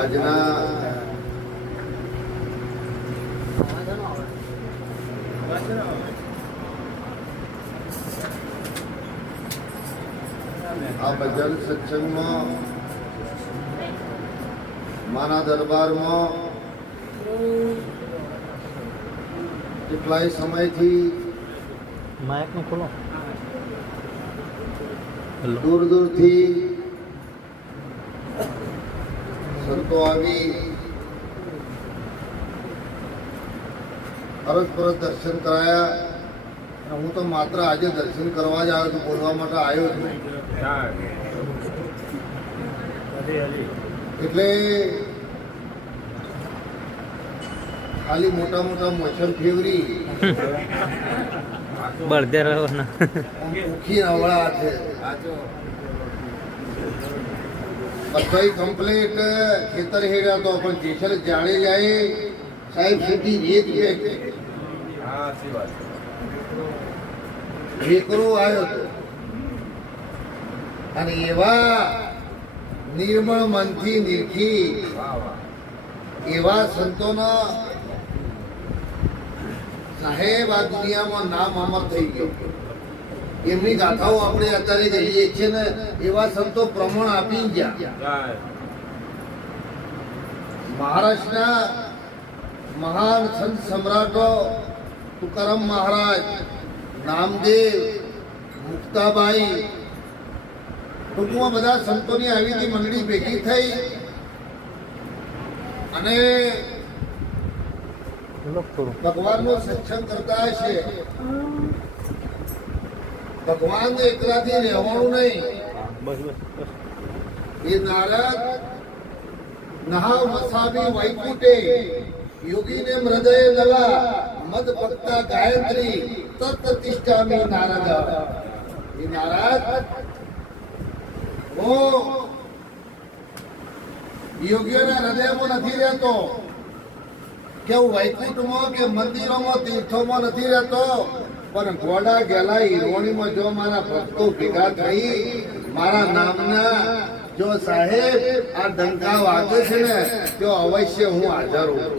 આજના આ ભજન સત્સંગમાં માના દરબારમાં કેટલાય સમયથી માઇકનું ખોલો દૂર દૂરથી સંતો આવી અરસ પરસ દર્શન કરાયા. હું તો માત્ર આજે દર્શન કરવા જ આવ્યો છું, બોલવા માટે આવ્યો છું. એટલે ખાલી મોટા મોટા મોસમ ફેવરી બળદે રહેવાના ભૂખી નવળા છે. બધા કમ્પ્લીટ ખેતર હેડ્યા તો પણ જેસલ જાણે જાય સાહેબ સુધી રેત વેકરો આવ્યો હતો અને એવા નિર્મળ મનથી નિરખી એવા સંતોના સાહેબ આ દુનિયામાં નામ અમર થઈ ગયો. એમની ગાથાઓ આપણે અત્યારે જઈએ છીએ ને એવા સંતો પ્રમાણ આપી ગયા. મહારાષ્ટ્રના મહાન સંત સમ્રાટો તુકારામ મહારાજ, નામદેવ, મુક્તાબાઈ, ટૂંકમાં બધા સંતોની આવી હતી મંડળી ભેગી થઈ અને ભગવાનનો સત્સંગ કરતા હશે. ભગવાન એકલાથી રહેવાનું નહીં. એ નારદ નહાવ મસાબી વૈકુટે યોગીને હૃદય નવા મદ ભક્તા ગાયત્રી તત્તિષ્ઠામી નારદ. એ નારદ હું યોગીઓના હૃદયમાં નથી રહેતો, કે હું વૈકુંઠમાં કે મંદિરોમાં તીર્થોમાં નથી રહેતો, પણ ગોડા ગેલા હિરોણીમાં જો મારા ભક્તો ભેગા થઈ મારા નામના જો સાહેબ આ ડંકા વાગે છે ને તો અવશ્ય હું હાજર હોઉં.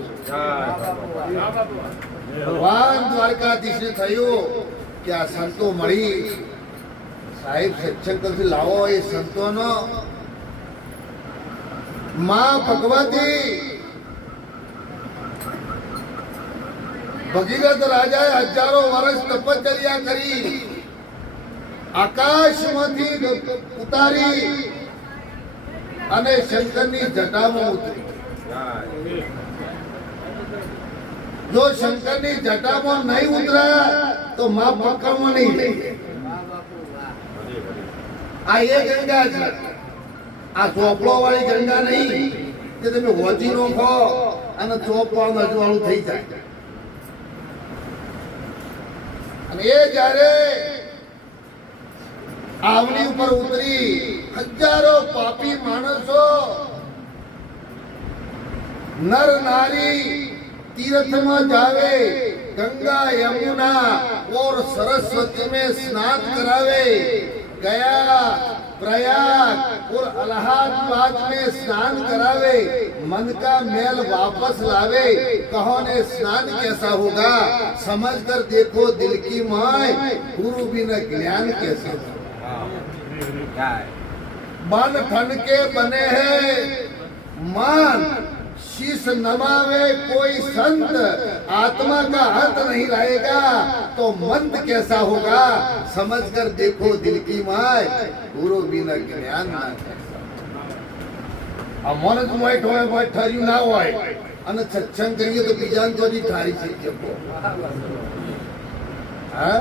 ભગવાન દ્વારકાધીશને થયું કે આ સંતો મળી સાહેબ સત્સંગ કરથી લાવો. એ સંતોનો માં ભગવતી ભગીરથ રાજાએ હજારો વર્ષ તપશ્ચર્યા કરી આકાશમાંથી ઉતારી અને શંકરની જટામાં ઉતરી. જો શંકરની જટામાં નહીં ઉતર્યા તો માં પકડમાં નહીં લઈ. આ એ ગંગા છે, આ ચોપડો વાળી ગંગા નહીં કે તમે હોજી નો ખો અને ચોપ પણ અજવાળું થઈ જાય. અને એ જયારે આવની ઉપર ઉતરી હજારો પાપી માણસો નર નારી તીર્થમાં જાવે, ગંગા યमुना और सरस्वती में स्नान करावे, गया प्रयाग और इलाहाबाद में स्नान करावे, मन का मैल वापस लावे. कहो ने स्नान कैसा होगा, समझ कर देखो दिल की माय, गुरु बिना ज्ञान कैसा. मन ठन के बने हैं मान, शीश नमावे कोई संत, आत्मा का अंत नहीं लाएगा तो मंत कैसा होगा, समझ कर देखो दिल की माय, गुरु बिना ज्ञान ना. આ મન જ મોઈટ હોય મોઈટ ઠર્યું ના હોય અને સત્સંગ કરીએ તો બીજાને તો જ ઠારી છે. હા,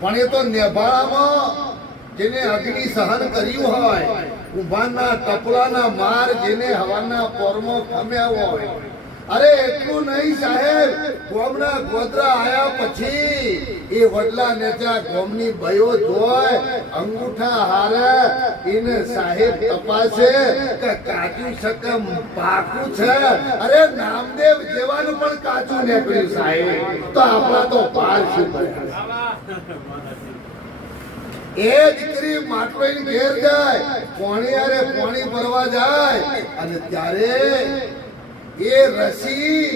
પણ એ તો નેભાળામાં જેને અગ્નિ સહન કર્યું હોય, ઉભાના ટપલાના માર જેને હવાના પોરમાં ખમ્યા હોય, અરે એટલું નહીં સાહેબ, ગોમના ગોદરા આયા પછી એ વડલા નેચા ગોમની બયો જોય અંગૂઠા હારે એને સાહેબ તપાસે કે કાચું શકમ પાકું છે. અરે નામદેવ જેવાનું પણ કાચું નીકળ્યું સાહેબ, તો આપણા તો પાર શું કર્યા. એ દીકરી માટલો ઘેર જાય, પોણી આરે પોણી ભરવા જાય અને ત્યારે એ રસી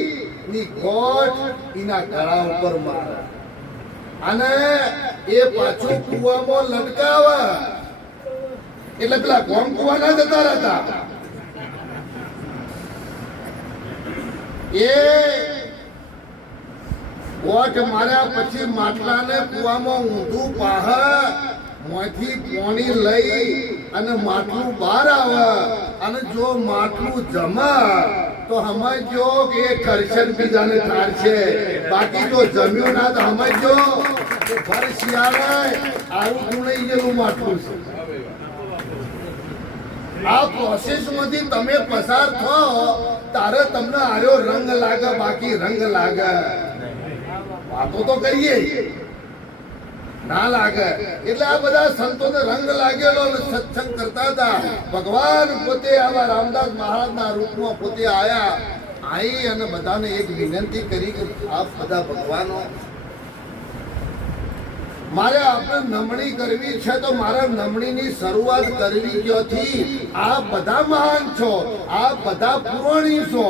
ની ગોઠ એના ગળા ઉપર મારે અને એ પાછું કુવામાં લટકાવે. એટલે પેલા ગોમ કુવાના જતા રહેતા. એ ગોઠ માર્યા પછી માટલાને કુવામાં ઊંધું પાહે મોંથી પોણી લઈ અને માટલું બહાર આવે અને જો માટલું જમા તો સમજો કે એ કરશન બીજાને ઠારશે. બાકી જો જમ્યું ના તો સમજો કે ભર શિયાળે આવું ગુણાઈ ગયેલું માટલું છે. આ પ્રોસેસ માંથી તમે પસાર થો તારે તમને આર્યો રંગ લાગે, બાકી રંગ લાગે. વાતો તો કરીએ ના લાગે. એટલે આ બધા સંતોને રંગ લાગેલો સત્સંગ કરતા હતા. ભગવાન પોતે આવા રામદાસ મહારાજના રૂપમાં પોતે આયા. આવી અને બધાને એક વિનંતી કરી કે આપ બધા ભગવાનો, મારે આપણે નમણી કરવી છે તો મારે નમણીની શરૂઆત કરવી ક્યાંથી? આ બધા મહાન છો, આ બધા પુરાણી છો,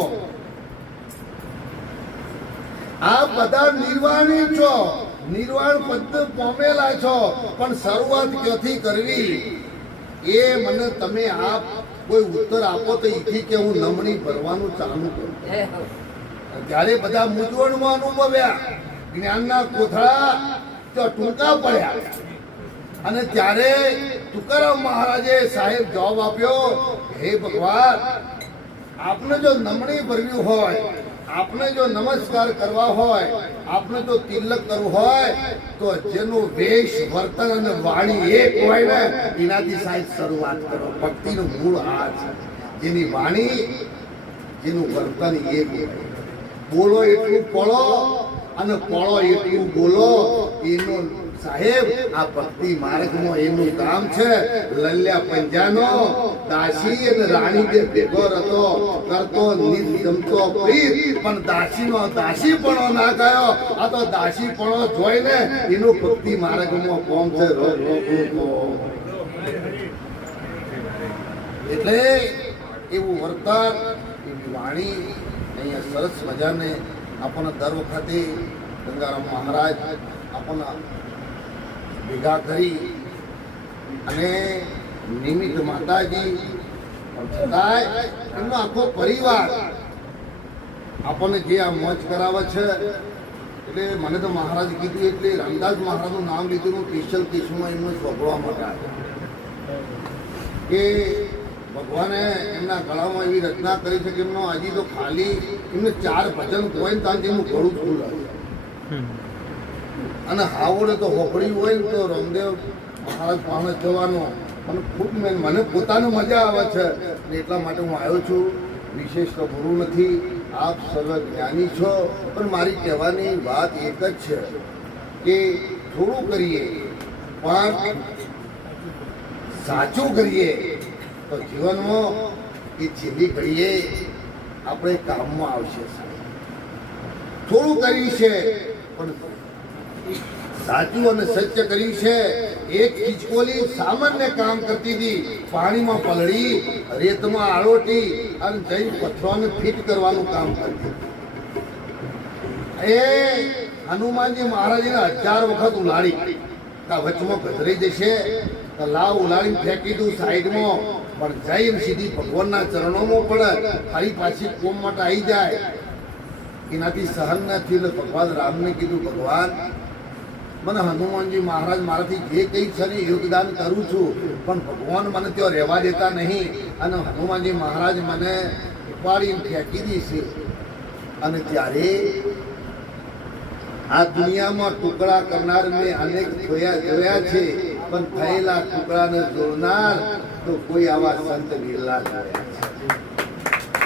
આ બધા નિર્વાણી છો, નિર્વાણ પદ પામેલા છો, પણ શરૂઆત ક્યાંથી કરવી એ મને તમે આપ કોઈ ઉત્તર આપો તો એથી કે હું નમણી ભરવાનું ચાલુ કરું. ત્યારે બધા મૂંઝવણમાં અનુભવ્યા, જ્ઞાનના કોથળા તો ટૂંકા પડ્યા. અને ત્યારે તુકારામ મહારાજે સાહેબ જવાબ આપ્યો, હે ભગવાન, આપને જો નમણી ભરવી હોય, આપને જો નમસ્કાર કરવા હોય, આપને જો તિલક કરવું હોય તો જેનું વેશ, વર્તન અને વાણી એક હોય ને એનાથી સાહેબ શરૂઆત કરો. ભક્તિનું મૂળ આ છે. જેની વાણી, જેનું વર્તન એક હોય. બોલો એટલું પળો અને પળો એટલું બોલો. એનું સાહેબ આ ભક્તિ માર્ગમાં એનું કામ છે. લલ્યા પંજાનો દાસી અને રાણી બે ભેગો હતો, કરતો નિર્જમતો પ્રીત, પણ દાસીનો દાસીપણો ના ગયો. આ તો દાસીપણો જોઈને એનું ભક્તિ માર્ગમાં કોમ છે. એટલે એવું વર્તન, એવી વાણી અહીંયા સરસ મજાને આપણને દર વખતે ગંગારામ મહારાજ આપણને ભેગા કરી અને નિમિત્ત માતાજી છતાંય એમનો આખો પરિવાર આપણને જે આ મોજ કરાવે છે. એટલે મને તો મહારાજ કીધું એટલે રામદાસ મહારાજનું નામ લીધું સ્પેશિયલ કેસમાં એમને સોંપવા માટે કે ભગવાને એમના ગળામાં એવી રચના કરી છે કે એમનો હજી તો ખાલી એમને 4 ભજન હોય ને ત્યાં એમનું ગળું ખુલ્લું અને હાવડે તો હોપડી હોય ને તો રામદેવ મહારાજ પાસે જવાનો મને ખૂબ મને પોતાને મજા આવે છે. અને એટલા માટે હું આવ્યો છું. વિશેષ તો ગુરુ નથી, આપ સર્વ જ્ઞાની છો, પણ મારી કહેવાની વાત એક જ છે કે થોડું કરીએ પણ સાચું કરીએ તો જીવનમાં એ છેલ્લી ઘડીએ આપણે કામમાં આવશે. થોડું કર્યું છે પણ સાચું અને સત્ય કર્યું છે. એક ખીચકોલી સામાન્ય કામ કરતી હતી, પાણીમાં પલળી, રેતમાં આળોટી અને જઈ પથ્થરોને ફિટ કરવાનું કામ કરતી. એ હનુમાનજી મહારાજને 1000 વખત ઉલાડી વચમાં ગધરાઈ જશે તો લાવ ઉલાડીને ફેંકી દઉં સાઈડમાં, પણ જઈને સીધી ભગવાનના ચરણોમાં પડે, ફરી પાછી કોમ માટે આવી જાય. એનાથી સહન નથી. એટલે ભગવાન રામને કીધું, ભગવાન મને હનુમાનજી મહારાજ મારાથી જે કંઈ છે ને યોગદાન કરું છું, પણ ભગવાન મને ત્યાં રહેવા દેતા નહીં. અને હનુમાનજી મહારાજ મને ઉપાડીને ફેંકી દેશે. અને ત્યારે આ દુનિયામાં ટુકડા કરનાર મેં અનેક જોયા છે, પણ થયેલા ટુકડાને જોડનાર તો કોઈ આવા સંત બિરલા જોયા છે.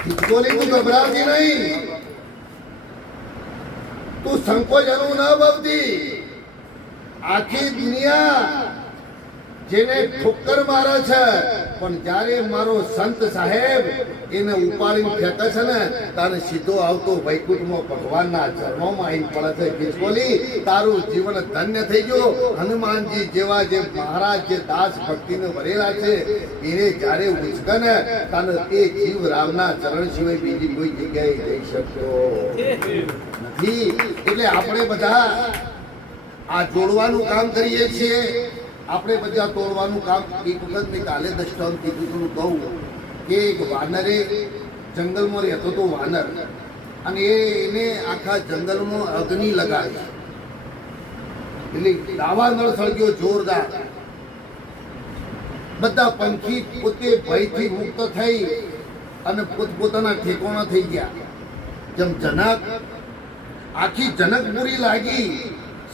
ખીચકોલી તો ગભરાતી નહીં, તું સંકોચ અનુભવ ન ભવતી. આખી દુનિયા જેને ઠોકર મારે છે, પણ જ્યારે મારો સંત સાહેબ એને ઉપાડીને ફેંકે છે ને, તારે સીધો આવતો વૈકુંઠમાં ભગવાનના ચરણોમાં આવીને પડે છે. ખિસકોલી, તારું જીવન ધન્ય થઈ ગયો. હનુમાનજી જેવા જે મહારાજ જે દાસ ભક્તિને વરેલા છે, એને જ્યારે ઉચકે ને, તાને તે જીવ રામના ચરણ સિવાય બીજી કોઈ જગ્યાએ જઈ શકતો નથી. એટલે આપણે બધા આ જોડવાનું કામ કરીએ છીએ. આપણે બધા તોડવાનું કામ. એક વખત મેં કાલે દ્રષ્ટાંત કીધું હતું, કહું કે એક વાનરે જંગલમાં રહેતો હતો વાનર, અને એને આખા જંગલમાં અગ્નિ લગાડી, એટલે દાવાનળ સળગ્યો જોરદાર. બધા પંખી પોતે ભયથી મુક્ત થઈ અને પોતપોતાના ઠેકાણા થઈ ગયા. જેમ જનક આખી જનકપુરી લાગી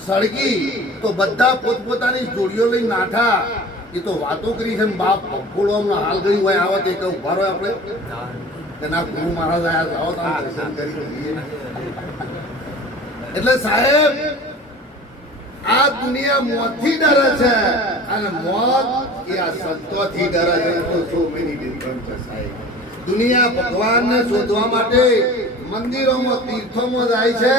સળગી તો બધા પોતપોતાની જોડીઓ લઈ નાઠા. એ તો વાતો કરી છે ને બાપ ભગોળવાનો હાલ ગઈ હોય આવત એ ઉભા રહો આપણે તેના ગુરુ મહારાજ આયા આવો તો દર્શન કરી લઈએ. એટલે સાહેબ, આ દુનિયા મોતથી ડરે છે, અને મોત એ આ સંતોથી ડરે છે. તો સો મેની ડિફરન્સ છે સાહેબ. દુનિયા ભગવાનને શોધવા માટે મંદિરોમાં તીર્થોમાં જાય છે,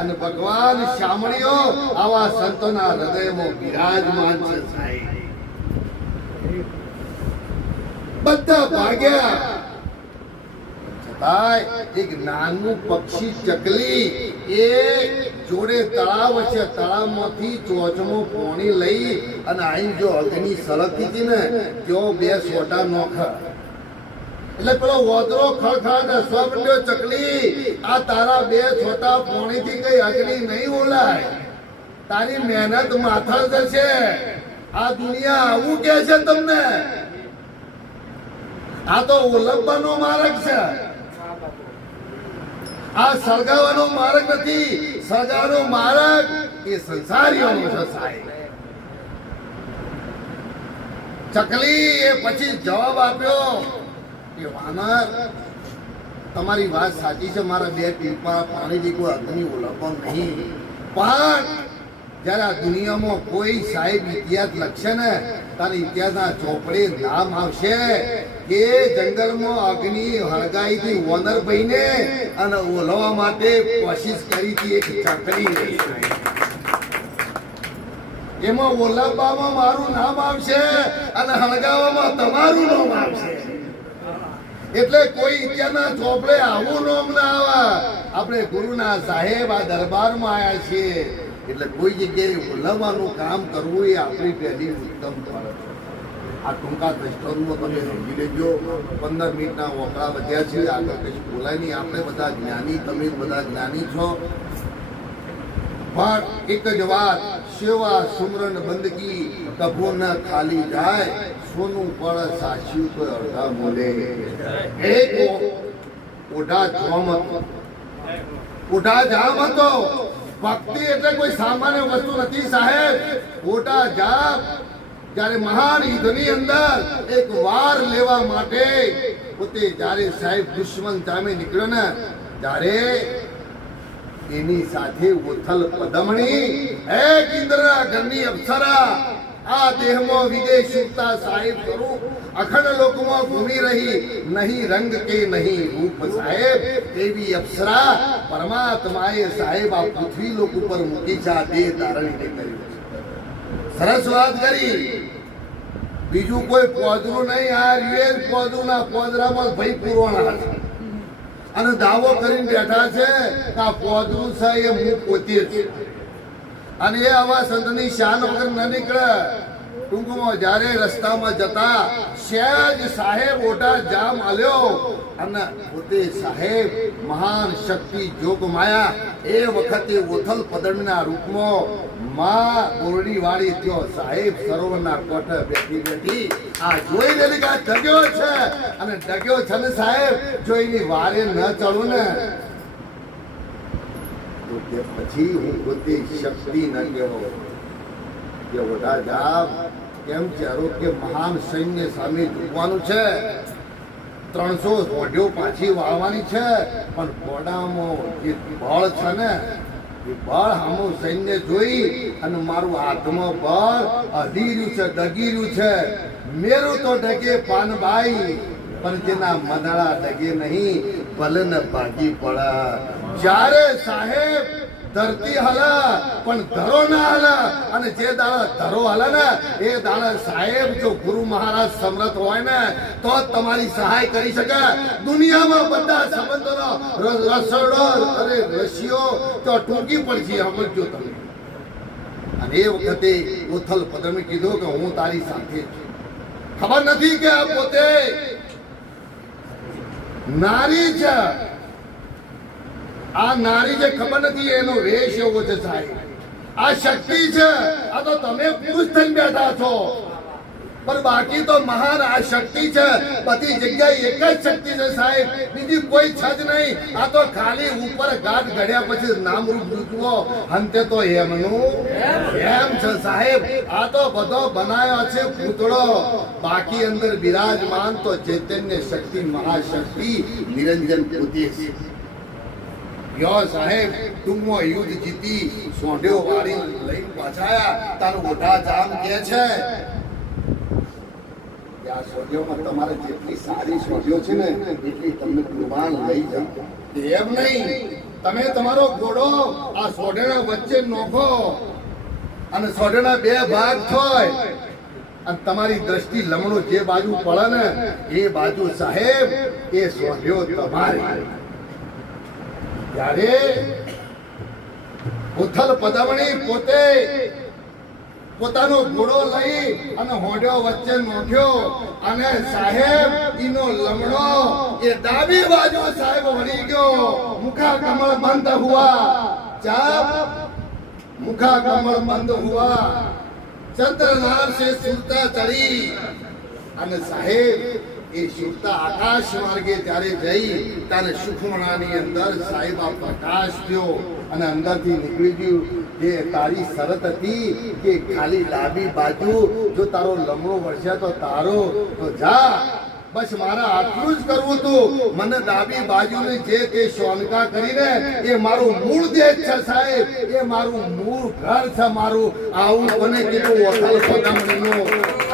અને ભગવાન શામળીઓ આવા સંતોના હૃદયમાં બિરાજમાન છે સાહેબ. બધા ભાગ્યા છતાંય એક નાનું પક્ષી ચકલી એ જોડે તળાવ છે, તળાવમાંથી ચોચમો પાણી લઈ અને આઈ જો અગ્નિ સળગતી હતી ને, તેઓ બે સોટા નોખા. એટલે પેલો વોદરો ખળખળાટ હસવા માંડ્યો, ચકલી, આ તારા બે છોટા પાણીથી કઈ અગ્નિ નહીં ઓલાય, તારી મહેનત માથા જશે. આ દુનિયા આવું કે છે તમને. આ તો ઓલવવાનો માર્ગ છે, આ સળગાવવાનો માર્ગ નથી. સળગાવવાનો માર્ગ એ સંસારીઓનો છે સાહેબ. ચકલી એ પછી જવાબ આપ્યો કે વાનર, તમારી વાત સાચી છે, મારા બે ટીપા પાણીથી કોઈ અગ્નિ ઓલવવાનો નહીં. પણ જ્યારે આ દુનિયામાં કોઈ સાહેબ ઇતિહાસ લખશે ને, તારે ઇતિહાસના ચોપડે નામ આવશે કે જંગલમાં અગ્નિ હળગાઈથી વનરભાઈને અને ઓલવવા માટે કોશિશ કરી હતી એક ચકલી. એમાં ઓલવવામાં મારું નામ આવશે અને હળગાવવામાં તમારું નામ આવશે. એટલે કોઈ ઇતિહાસના ચોપડે આવું નામ ના આવે. આપણે ગુરુના સાહેબ આ દરબારમાં આવ્યા છીએ, એટલે કોઈ જગ્યાએ ઓલવવાનું કામ કરવું એ આપણી પહેલી ઉત્તમ ફરજ છે. આ ટૂંકા દ્રષ્ટાંતમાં તમે સમજી લેજો. 15 મિનિટના વોકળા વધ્યા છે, આગળ કશું બોલાય નહીં. આપણે બધા જ્ઞાની, તમે બધા જ્ઞાની છો. પણ એક જ વાત, સેવા સુમરન બંદગી કભો ન ખાલી જાય, સોનું પડ સાચ્યું તો અડધા બોલે. એક ઓઢા જામ હતો, ઓઢા જામ હતો. ભક્તિ એટલે કોઈ સામાન્ય વસ્તુ નથી સાહેબ. ઓઢા જાપ જ્યારે મહાન યુદ્ધની અંદર એક વાર લેવા માટે પોતે જ્યારે સાહેબ દુશ્મન સામે નીકળ્યો ને, ત્યારે એની સાથે ઓથલ પદમણી એક ઇન્દ્રના ઘરની અપ્સરા આ દેહમાં વિદેશ સુખતા સાહેબ સ્વરૂપ અખંડ લોકમાં ઘૂમી રહી, નહીં રંગ કે નહીં રૂપ સાહેબ. એવી અપ્સરા પરમાત્માએ સાહેબ આ પૃથ્વી લોક ઉપર મૂકી છે, આ દેહ ધારણ કર્યું. સરસ વાત કરી. બીજું કોઈ પોદરું નહીં, આ રિયલ પોદરુંના પોદરામાં ભાઈ પુરવાના છે, અને દાવો કરીને બેઠા છે કે આ પોદરું છે એ હું પોતે જ. અને એ આવા સંતની શાન વગર ન નીકળે. ટૂંકમાં જ્યારે રસ્તામાં જતા સહેજ સાહેબ ઓઢા જામ આલ્યો, અને પોતે સાહેબ મહાન શક્તિ જોગ માયા એ વખતે ઓથલ પદમના રૂપમાં માં ઓરડી વાળી થયો સાહેબ સરોવરના કોઠે બેઠી બેઠી આ જોઈ લેલી કે ડગ્યો છે, અને ડગ્યો છે ને સાહેબ, જો એની વારે ન ચડું ને તો તે પછી હું પોતે શક્તિ ન કહેવો. કે ઓઢા જામ કેમ ચારો કે મહાન સૈન્ય સામે ઝૂકવાનું છે, 300 મોઢીઓ પાછી વાળવાની છે, પણ ઘોડામાં જે બળ છે ને એ બળ હામું સૈન્ય જોઈ અને મારું આત્મા બળ અઢી રહ્યું છે, ડગી રહ્યું છે. મેરું તો ડગે પાનભાઈ, પણ જેના મનડા ડગે નહીં ભલે ને ભાગી પડા. જ્યારે સાહેબ ધરતી હલા પણ ધરો ના હલા, અને જે દાડા ધરો હલા ને એ દાડા સાહેબ જો ગુરુ મહારાજ સમર્થ હોય ને તો જ તમારી સહાય કરી શકે. દુનિયામાં બધા સંબંધોનો રસડો અને રશિયો તો ટૂંકી પડશે, સમજજો તમે. અને એ વખતે ઉથલ પદમે કીધું કે હું તારી સાથે છું. ખબર નથી કે આ પોતે નારી છે. આ નારી જે ખબર નથી એનો વેશ એવો છે સાહેબ. આ શક્તિ છે. આ તો તમે પુરુષ થઈને બેઠા છો, પણ બાકી તો મહાન આ શક્તિ છે. બધી જગ્યાએ એક જ શક્તિ છે સાહેબ, બીજી કોઈ છે જ નહીં. આ તો ખાલી ઉપર ગાઢ ઘડ્યા પછી નામરૂપ જૂટવો, અંતે તો એમનું એમ છે સાહેબ. આ તો બધો બનાવ્યો છે પૂતળો, બાકી અંદર બિરાજમાન તો ચૈતન્ય શક્તિ, મહાશક્તિ નિરંજન પોતે છે. યો સાહેબ ટૂંકમાં યુદ્ધ જીતી સોંઢ્યો વાળી લઈને પાછાયા. તારું મોઢા જામ કે છે આ સોઢીઓમાં તમારે જેટલી સારી સોઢીઓ છે ને એટલી તમને કુરબાન લઈ જાઓ. એમ નહીં, તમે તમારો ઘોડો આ સોઢેના વચ્ચે નોખો અને સોઢેના બે ભાગ થાય અને તમારી દ્રષ્ટિ લમણો જે બાજુ પડે ને એ બાજુ સાહેબ એ સોઢીઓ તમારી. ત્યારે ઉથલ પદમણી પોતે પોતાનો ઘોડો લઈ અને હોડ્યો વચ્ચે નોખ્યો અને સાહેબ ઈનો લમણો એ ડાબી બાજુ સાહેબ વળી ગયો. મુખા કમળ બંધ હુઆ, ચાપ મુખા કમળ બંધ હુઆ, ચંદ્રનાર સે સુરતા ચડી. અને સાહેબ એ સુરતા આકાશ માર્ગે ત્યારે જઈ ત્યારે સુખમણાની અંદર સાહેબ આ પ્રકાશ થયો અને અંદરથી નીકળી ગયું કે તારી શરત હતી કે ખાલી ડાબી બાજુ જો તારો લમણો વળશે તો તારો તો જા. બસ મારા આટલું જ કરવું હતું. મને ડાબી બાજુની જે તે શોનકા કરીને એ મારું મૂળ દેશ છે સાહેબ, એ મારું મૂળ ઘર છે મારું. આવું મને કીધું વખલ પદમણીનો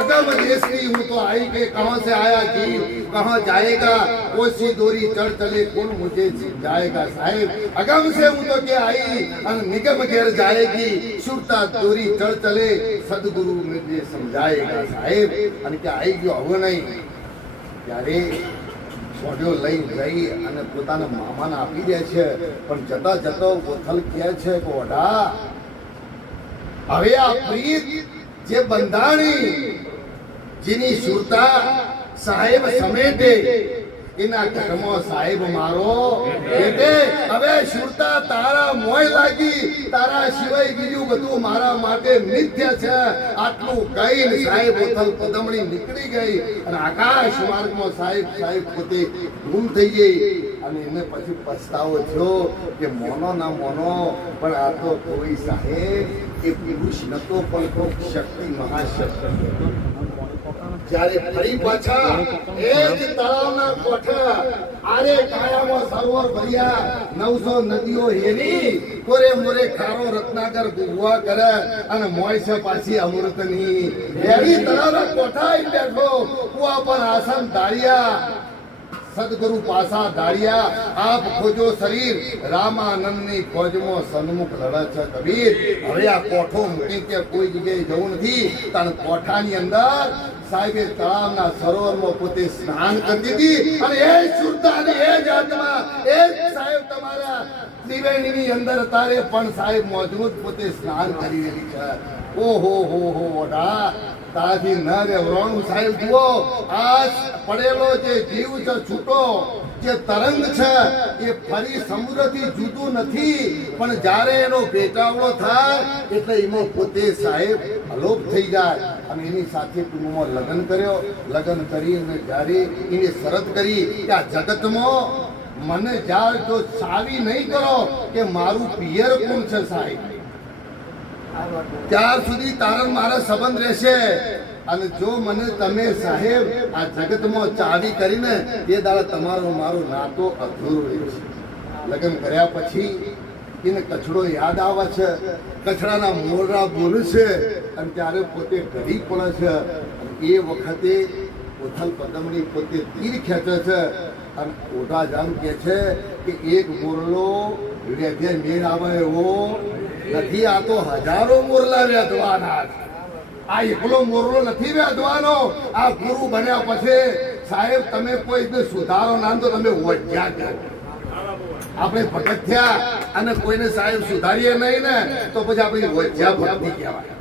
અગમ દેશની હું તો आई के कहां से आया जीव कहां जाएगा, कोसी दोरी चढ़ चले कौन मुझे जाएगा. साहेब अगम से હું તો કે आई અને નિગમ ઘેર જાएगी, સુરતા દોરી ચढ़ चले સદગુરુ મુझे સમજાएगा. સાહેબ અને કે આવી ગયો હવે નહીં. ત્યારે સોઢિયો લઈ જઈ અને પોતાના મામાને આપી દે છે. પણ જતા જતો ગોથલ કહે છે કે ઓઢા હવે આ પ્રીત જે બંધાણી જેની સુરતા સાહેબ સમેટે એના ઘરમાં સાહેબ મારો એટલે હવે સુરતા તારા મોય લાગી, તારા સિવાય બીજું બધું મારા માટે મિથ્ય છે. આટલું કહીને સાહેબ ઉથલ પદમણી નીકળી ગઈ અને આકાશ માર્ગમાં સાહેબ સાહેબ પોતે ગુમ થઈ ગઈ. અને એને પછી પછતાવો થયો કે મોનો ના મોનો પણ આ તો કોઈ સાહેબ એ પુરુષ નતો પણ કોઈ શક્તિ મહાશક્તિ. જ્યારે ફરી પાછા એ જ તળાવના કોઠા આરે કાયામાં સરોવર ભર્યા, 900 નદીઓ હેરી કોરે મોરે ખારો રત્નાકર ગુવા કરે અને મોય છે પાછી અમૃતની. એવી તળાવના કોઠા બેઠો કુવા પર આસન ધાર્યા, સદગુરુ પાસા ધાર્યા. આપ ખોજો શરીર રામાનંદની ખોજમાં સન્મુખ લડે છે કબીર. હવે આ કોઠો મૂકી કે કોઈ જગ્યાએ જવું નથી. કારણ કોઠાની અંદર સાહેબે તળાવના સરોવરમાં પોતે સ્નાન કરી દીધી અને એ સુરતા અને એ જ આત્મા એ જ સાહેબ તમારા ત્રિવેણીની અંદર તારે પણ સાહેબ મોજનું પોતે સ્નાન કરી રહી છે. ઓહો હો હો ઓઢા તારાથી ન રહેવાનું સાહેબ. જુઓ આ પડેલો જે જીવ છે છૂટો જે તરંગ છે એ ફરી સમુદ્રથી જુદું નથી, પણ જ્યારે એનો ભેટાવડો થાય એટલે એમાં પોતે સાહેબ અલોપ થઈ જાય. અને એની સાથે ટૂંકમાં લગ્ન કર્યો. લગ્ન કરીને જ્યારે એને શરત કરી કે આ જગતમાં મને જ્યારે જો ચાવી નહીં કરો કે મારું પિયર કોણ છે સાહેબ, ત્યાર સુધી તારા મારા સંબંધ રહેશે. અને જો મને તમે સાહેબ આ જગતમાં ચાવી કરીને એ દાડા તમારો મારો નાતો અધૂરો રહેશે. લગ્ન કર્યા પછી એને કચડો યાદ આવે છે, કચડાના મોરડા બોલે છે, અને ત્યારે પોતે ઘડી પડે છે. અને એ વખતે ઉથલ પદમણી પોતે તીર ખેંચે છે અને ઓઢા જામ કહે છે કે એક મોરલો વેધે મેળ આવે એવો નથી, આ તો હજારો મોરલા વેધવાના છે. આ એકલો મોરલો નથી વેધવાનો. આ ગુરુ બન્યા પછી સાહેબ તમે કોઈ સુધારો ના તો તમે વજ્યા કરો. આપણે ભગત થયા અને કોઈને સાહેબ સુધારીએ નહીં ને તો પછી આપણી વજ્યા ભક્તિ કહેવાય.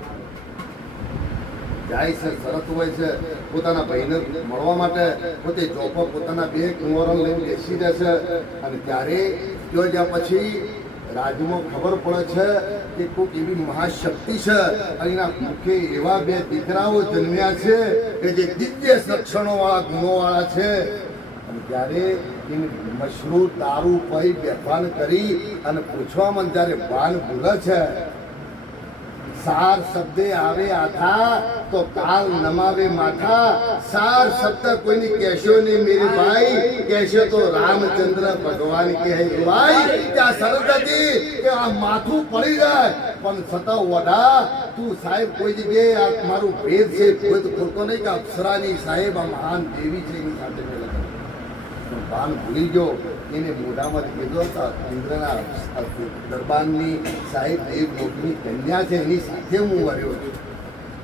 જાય છે, શરત હોય છે પોતાના ભાઈને મળવા માટે, પોતે ચોપા પોતાના બે કુંવરો લઈને બેસી રહે છે. અને ત્યારે જો જ્યાં પછી રાજમાં ખબર પડે છે કે કોઈક એવી મહાશક્તિ છે અને એના મુખે એવા બે દીકરાઓ જન્મ્યા છે કે જે દિવ્ય લક્ષણો વાળા ગુણો વાળા છે. અને ત્યારે એને મશરૂ દારૂ પહી બેભાન કરી અને પૂછવામાં જ્યારે ભાન ભૂલે છે, સાર શબ્દે આવે આથા તો કાલ નમાવે માથા. સાર શબ્દ કોઈની કહેશો નહીં મેરી ભાઈ, કહેશો તો રામચંદ્ર ભગવાન કહેવાય. ત્યાં શરત હતી કે આ માથું પડી જાય પણ છતાં વડા તું સાહેબ કોઈ જગ્યાએ આ મારું ભેદ છે ભેદ ખોલતો નહીં કે અપ્સરાની સાહેબ આ મહાન દેવી છે એની સાથે મેળવે. ભાન ભૂલી ગયો. એને મોઢામાં કીધો ઇન્દ્રના દરબારની સાહેબ દેવ લોકની કન્યા છે એની સાથે હું વર્યો છું.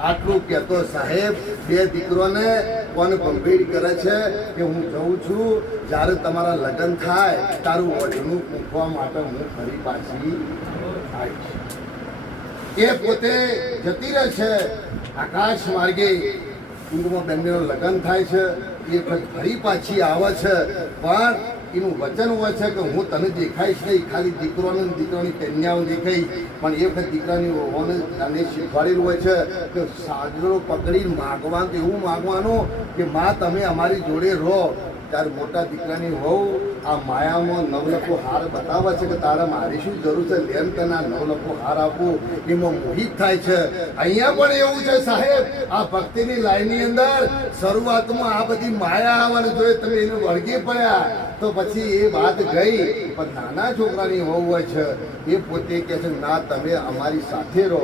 આટલું કહેતો સાહેબ બે દીકરોને કોને કંભેડ કરે છે કે હું જઉં છું, જ્યારે તમારા લગ્ન થાય તારું વજનું પૂછવા માટે હું ફરી પાછી આવીશ. એ પોતે જતી રહે છે આકાશ માર્ગે. ઊંઘમાં બંનેનું લગ્ન થાય છે. એ ફરી પાછી આવે છે પણ એનું વચન હોય છે કે હું તને દેખાઈશ નહીં, ખાલી દીકરોને દીકરાની કન્યાઓ દેખાઈ. પણ એ વખત દીકરાની વહુને અને શીખવાડેલું હોય છે કે સાજરો પકડી માગવાનું, એવું માગવાનું કે માં તમે અમારી જોડે રહો. ત્યારે મોટા દીકરાની વહુ આ માયામાં નવલખો હાર બતાવે છે કે તારે મારી શું જરૂર છે, લેમ તને આ નવલખો હાર આપું. એમાં મોહિત થાય છે. અહીંયા પણ એવું છે સાહેબ, આ ભક્તિની લાઈનની અંદર શરૂઆતમાં આ બધી માયા આવવાની જોઈએ, તમે એને વળગી પડ્યા તો પછી એ વાત ગઈ. પણ નાના છોકરાની વહુ હોય છે એ પોતે કહે છે ના તમે અમારી સાથે રહો.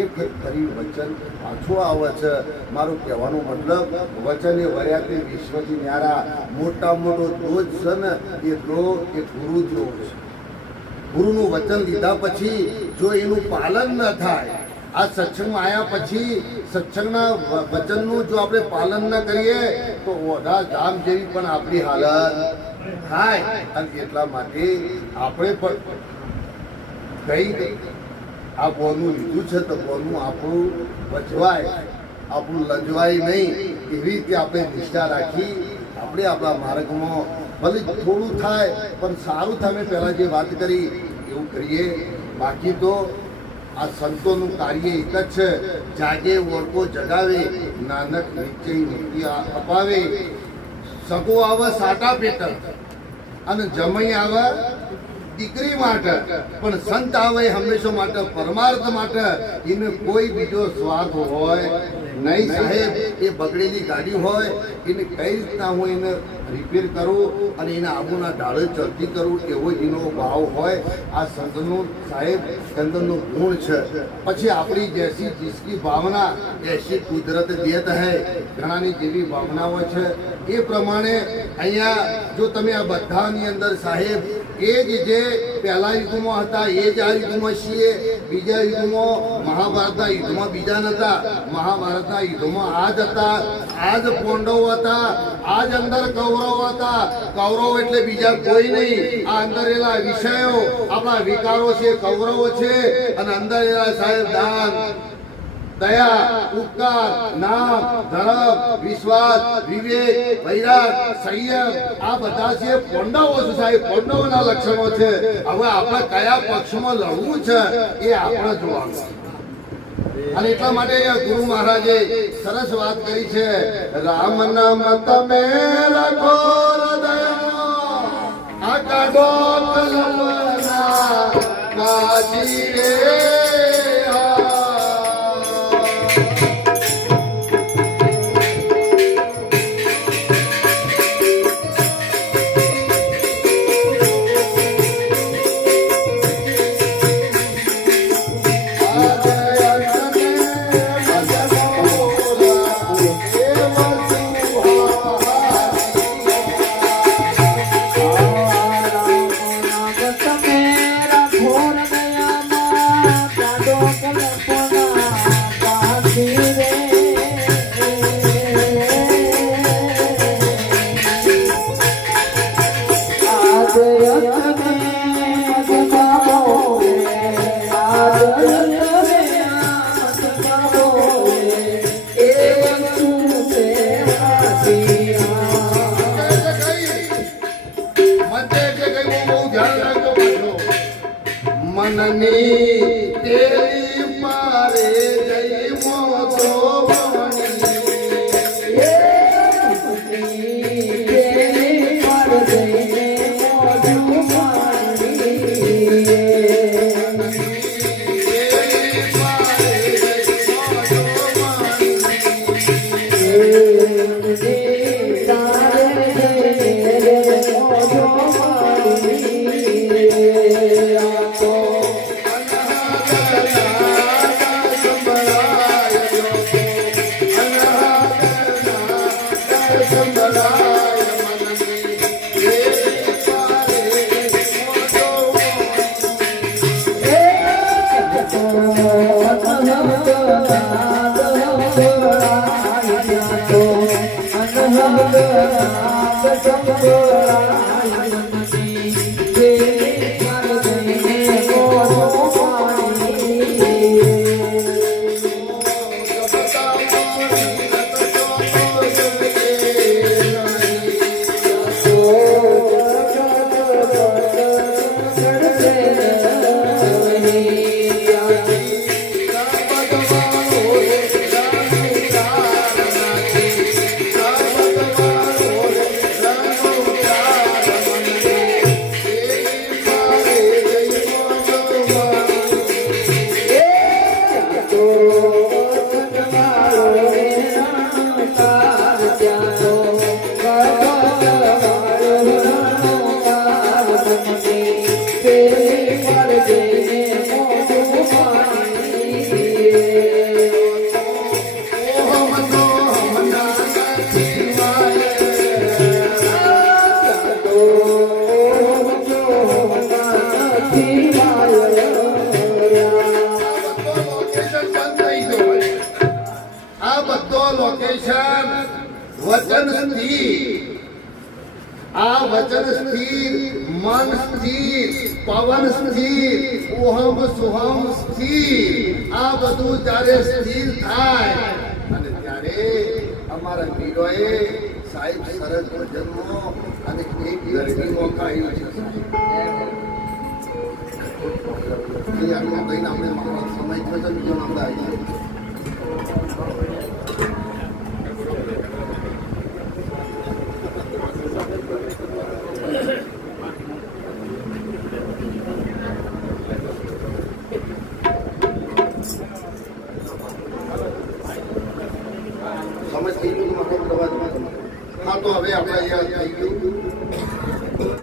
એ ફરી વચન પાછું આવે છે. મારું કહેવાનો મતલબ વચને વર્યાથી વિશ્વથી ન્યારા. મોટા મોટો દોષ છે ને એ દ્રોહ એ ગુરુ દ્રોહ છે. ગુરુનું વચન લીધા પછી જો એનું પાલન ન થાય, આ સત્સંગમાં આવ્યા પછી સત્સંગના વચનનું જો આપણે પાલન ન કરીએ તો ઓઢા ધામ જેવી પણ આપણી હાલત થાય. અને એટલા માટે આપણે પણ કઈ આ બોનું લીધું છે તો બોનું આપણું વચવાય, આપણું લજવાય નહીં. એવી રીતે આપણે નિષ્ઠા રાખી આપણે આપણા માર્ગમાં ભલે થોડું થાય પણ સારું થાય. મેં પહેલાં જે વાત કરી એવું કરીએ. બાકી તો આ સંતોનું કાર્ય એક જ છે, જાગે ઓળખો જગાવે, નાનક નિશ્ચય મુક્તિ અપાવે. સગો આવે સાટા પેટ અને જમઈ આવે દીકરી માટે, પણ સંત આવે હંમેશા માટે પરમાર્થ માટે. એને કોઈ બીજો સ્વાર્થ હોય નહીં સાહેબ. એ બગડેલી ગાડી હોય એને કઈ રીતના હું એને રિપેર કરું અને એના આબુના ઢાળે ચડતી કરું એવો એનો ભાવ હોય. આ સંતનું સાહેબ સંતનો ગુણ છે. પછી આપણી જૈસી જિસકી ભાવના એસી કુદરત દેત હૈ. ઘણાની જેવી ભાવનાઓ છે એ પ્રમાણે અહીંયા જો તમે આ બધાની અંદર સાહેબ એ જ જે પહેલા યુગમાં હતા એ જ આ યુગમાં છીએ. બીજા યુગમાં મહાભારતના યુદ્ધમાં બીજા નતા, મહાભારતના યુદ્ધમાં આ જ હતા. આ જ પાંડવો હતા, આ જ અંદર કૌરવ હતા. કૌરવ એટલે બીજા કોઈ નહીં. આ અંદર એલા વિષયો આપણા વિકારો છે, કૌરવો છે. અને અંદર એલા સાહેબ દાન, દયા, ઉપકાર, નામ, ધર્મ, વિશ્વાસ, વિવેક, વૈરાગ, સંયમ આ બધા છે પાંડવો છે સાહેબ. પાંડવોના લક્ષણો છે. હવે આપણે કયા પક્ષમાં લડવું છે એ આપણે જોવાનું. અને એટલા માટે ગુરુ મહારાજે સરસ વાત કરી છે, રામ નામ તમે રાખો હૃદયમાં, આ કાઢો કલમના કાજી રે. આ બધો લોકેશન વચન સ્થિર, આ વચન સ્થિર, મન સ્થિર, પવન સ્થિર, ઓહમ સુહમ સ્થિર, આ બધું જ્યારે સ્થિર થાય અને ત્યારે અમારા વીરોએ સાહેબ સરસ ભજનનો અને એક ગરબી મોકા આવ્યો છે. આપણે સમય થયો છે બીજો આપણે આવી